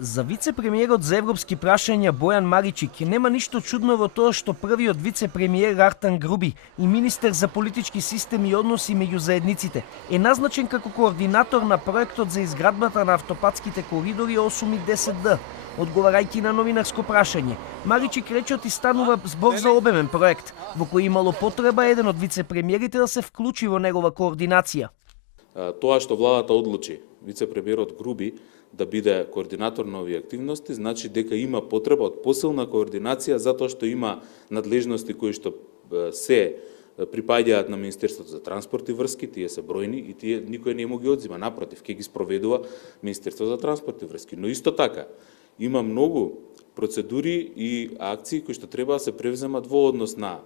За вице-премиерот за европски прашања Бојан Маричик нема ништо чудно во тоа што првиот вице-премиер Артан Груби и министер за политички систем и односи меѓу заедниците е назначен како координатор на проектот за изградбата на автопатските коридори 8 и 10Д. Одговарајќи на новинарско прашање, Маричик рече станува збор за обемен проект, во кој имало потреба еден од вице-премиерите да се вклучи во негова координација. Тоа што владата одлучи вице-премиерот Груби да биде координатор на овие активности, значи дека има потреба од посилна координација затоа што има надлежности кои што се припаѓаат на Министерството за транспорт и врски, тие се бројни и тие никој не му ги одзима, напротив, ќе ги спроведува Министерството за транспорт и врски. Но исто така, има многу процедури и акции кои што треба да се превземат во однос на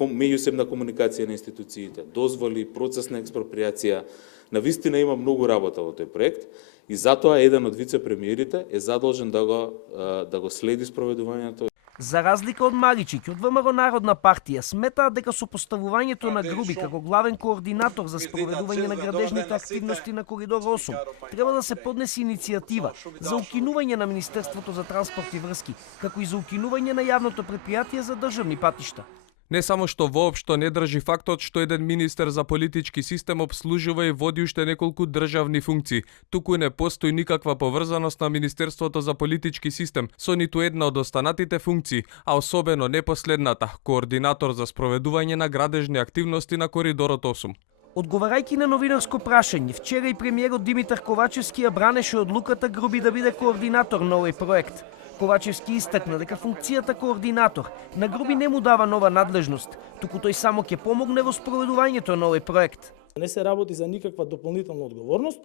меѓусебна комуникација на институциите, дозволи, процес на експроприација. Навистина има многу работа во тој проект и затоа еден од вице-премиерите е задолжен да го следи спроведувањето. За разлика од Маричик, од ВМРО Народна партија сметаат дека сопоставувањето на Груби како главен координатор за спроведување на градежните активности на Коридор 8 треба да се поднесе иницијатива за укинување на Министерството за транспорт и врски, како и за укинување на јавното претпријатие за државни патишта. Не само што воопшто не држи фактот што еден министер за политички систем обслужува и води уште неколку државни функции, туку не постои никаква поврзаност на Министерството за политички систем со ниту една од останатите функции, а особено не последната, координатор за спроведување на градежни активности на Коридорот 8. Одговарајќи на новинарско прашање, вчера и премиерот Димитар Ковачевски ја бранеше одлуката Груби да биде координатор на овој проект. Ковачевски истакна дека функцијата координатор на Груби не му дава нова надлежност, туку тој само ќе помогне во спроведувањето на овој проект. Не се работи за никаква дополнителна одговорност,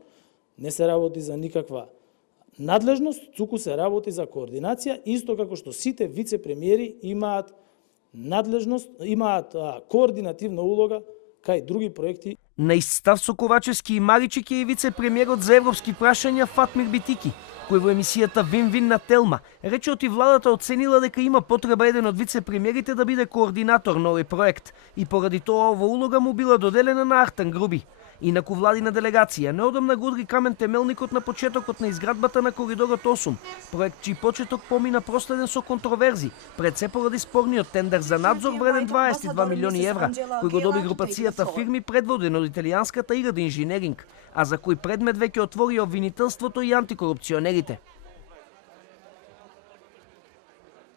не се работи за никаква надлежност, туку се работи за координација, исто како што сите вице-премиери имаат надлежност, имаат координативна улога кај други проекти. На ист став со Ковачевски и Маричик е и вице-премиерот за европски прашања Фатмир Битики, кој во емисијата Вин-Вин на Телма рече и владата оценила дека има потреба еден од вице-премиерите да биде координатор на овој проект и поради тоа ова улога му била доделена на Артан Груби. Инаку владина делегација неодамна го удри камен темелникот на почетокот на изградбата на Коридорот 8, проект чиј почеток помина проследен со контроверзи, пред се поради спорниот тендер за надзор вреден 22 милиони евра, кој го доби групацијата фирми предводена од италијанската Ирада инженеринг, а за кој предмет веќе отвори обвинителството и антикорупционерите.